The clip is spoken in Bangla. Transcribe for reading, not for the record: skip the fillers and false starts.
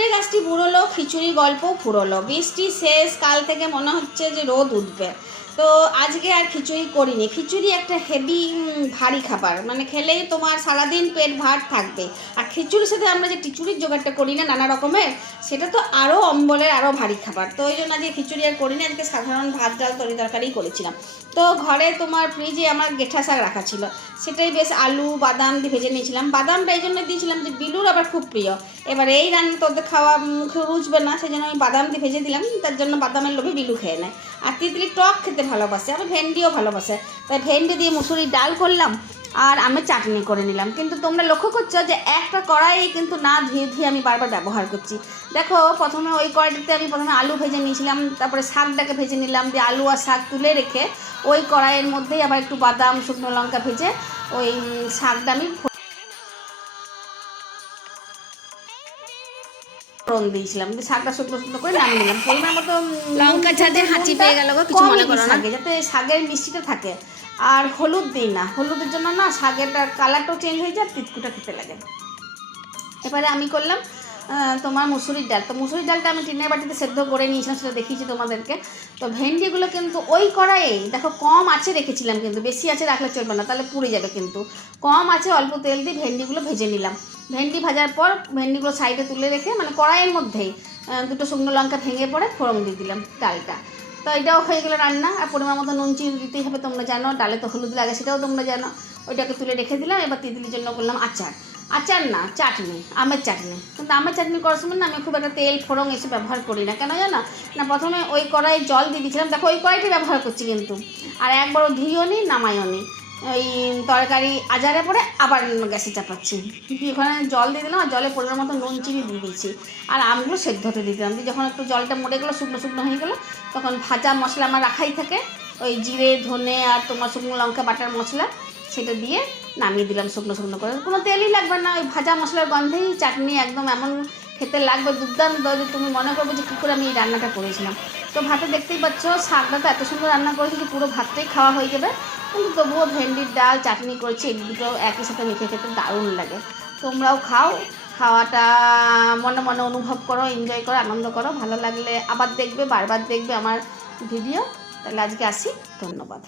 উল্টে গাছটি বুড়োলো, খিচুড়ি গল্প ফুরোলো। বৃষ্টি শেষ, কাল থেকে মনে হচ্ছে যে রোদ উঠবে। তো আজকে আর খিচুড়ি করিনি। খিচুড়ি একটা হেভি ভারী খাবার, মানে খেলেই তোমার সারাদিন পেট ভার থাকবে। আর খিচুড়ির সাথে আমরা যে টিচুড়ির জোগাড়টা করি না নানা রকমের, সেটা তো আরও অম্বলের আরও ভারী খাবার। তো ওই জন্য আজকে খিচুড়ি আর করিনি, আজকে সাধারণ ভাত ডাল তরি তরকারিই করেছিলাম। তো ঘরে তোমার ফ্রিজে আমার গেঁঠা শাক রাখা ছিল, সেটাই বেশ আলু বাদাম দিয়ে ভেজে নিয়েছিলাম। বাদামটা এই জন্য দিয়েছিলাম যে বিলুর আবার খুব প্রিয়। এবার এই রান্না তোদের খাওয়া মুখে রুচবে না, সেই জন্য আমি বাদাম দিয়ে ভেজে দিলাম, তার জন্য বাদামের লোভে বিলু খেয়ে নেয়। আর তিতলি টক খেতে ভালোবাসে, আবার ভেন্ডিও ভালোবাসে, তাই ভেন্ডি দিয়ে মুসুরির ডাল করলাম আর আমি চাটনি করে নিলাম। কিন্তু তোমরা লক্ষ্য করছো যে একটা কড়াই কিন্তু না ধুয়ে ধুয়ে আমি বারবার ব্যবহার করছি। দেখো প্রথমে ওই কড়াইটাতে আমি প্রথমে আলু ভেজে নিয়েছিলাম, তারপরে শাকটাকে ভেজে নিলাম, দিয়ে আলু আর শাক তুলে রেখে ওই কড়াইয়ের মধ্যেই আবার একটু বাদাম শুকনো লঙ্কা ভেজে ওই শাকটা আমি ফোড়ন দিয়েছিলাম, দিয়ে শাকটা শুকনো শুকনো করে নামিয়ে নিলাম। পরিমাণ মতো লঙ্কা ঝাঁঝে হাঁচি পেয়ে গেল, কিছু মনে করো না, যাতে শাকের মিষ্টিটা থাকে। আর হলুদ দিই না, হলুদের জন্য না শাকেরটা কালারটাও চেঞ্জ হয়ে যায়, তিতকুটা খেতে লাগে। এবারে আমি করলাম তোমার মুসুরির ডাল। তো মুসুরির ডালটা আমি টিনের বাটিতে সেদ্ধ করে নিয়েছিলাম, সেটা দেখিয়েছি তোমাদেরকে। তো ভেন্ডিগুলো কিন্তু ওই কড়াইয়ে দেখো কম আঁচে রেখেছিলাম, কিন্তু বেশি আঁচে রাখলে চলবে না, তাহলে পুড়ে যাবে। কিন্তু কম আঁচে অল্প তেল দিয়ে ভেন্ডিগুলো ভেজে নিলাম। ভেন্ডি ভাজার পর ভেন্ডিগুলো সাইডে তুলে রেখে, মানে কড়াইয়ের মধ্যেই দুটো শুকনো লঙ্কা ভেঙে পড়ে ফোড়ন দিয়ে দিলাম ডালটা। তো এটাও হয়ে গেলো রান্না। আর পরিমাণ মতো নুন চিনি দিতেই হবে, তোমরা জানো। ডালে তো হলুদ লাগে, সেটাও তোমরা জানো। ওইটাকে তুলে রেখে দিলাম। এবার তিতলির জন্য করলাম আচার। আচার না, চাটনি, আমের চাটনি। কিন্তু আমের চাটনি করার সময় না আমি খুব একটা তেল ফোড়ন এসে ব্যবহার করি না। কেন জানো না, প্রথমে ওই কড়াইয়ে জল দিয়ে দিয়েছিলাম, দেখো ওই কড়াইটি ব্যবহার করছি কিন্তু। আর একবারও ধুইও নি নামাইও নি, ওই তরকারি আজারে পরে আবার গ্যাসে চাপাচ্ছি। ওখানে জল দিয়ে দিলাম, আর জলে পরিমাণ মতো নুন চিনি দিয়ে দিয়েছি। আর আমগুলো সেদ্ধ হতে দিয়ে দিলাম। দিয়ে যখন একটু জলটা মরে গেলো, শুকনো শুকনো হয়ে গেলো, তখন ভাজা মশলা আমার রাখাই থাকে, ওই জিরে ধনে আর তোমার শুকনো লঙ্কা বাটার মশলা, সেটা দিয়ে নামিয়ে দিলাম শুকনো শুকনো করে। কোনো তেলই লাগবে না, ওই ভাজা মশলার গন্ধেই চাটনি একদম এমন খেতে লাগবে দুর্দান্ত যে তুমি মনে করবে যে কী করে আমি এই রান্নাটা করেছিলাম। তো ভাতে দেখতেই পাচ্ছ শাকটা তো এত সুন্দর রান্না করেছি যে পুরো ভাতটাই খাওয়া হয়ে যাবে। কিন্তু তবুও ভেন্ডির ডাল চাটনি করেছি, এই দুটো একই সাথে মেখে খেতে দারুণ লাগে। তোমরাও খাও, খাওয়াটা মনে মনে অনুভব করো, এনজয় করো, আনন্দ করো। ভালো লাগলে আবার দেখবে, বারবার দেখবে আমার ভিডিও। তাহলে আজকে আসি, ধন্যবাদ।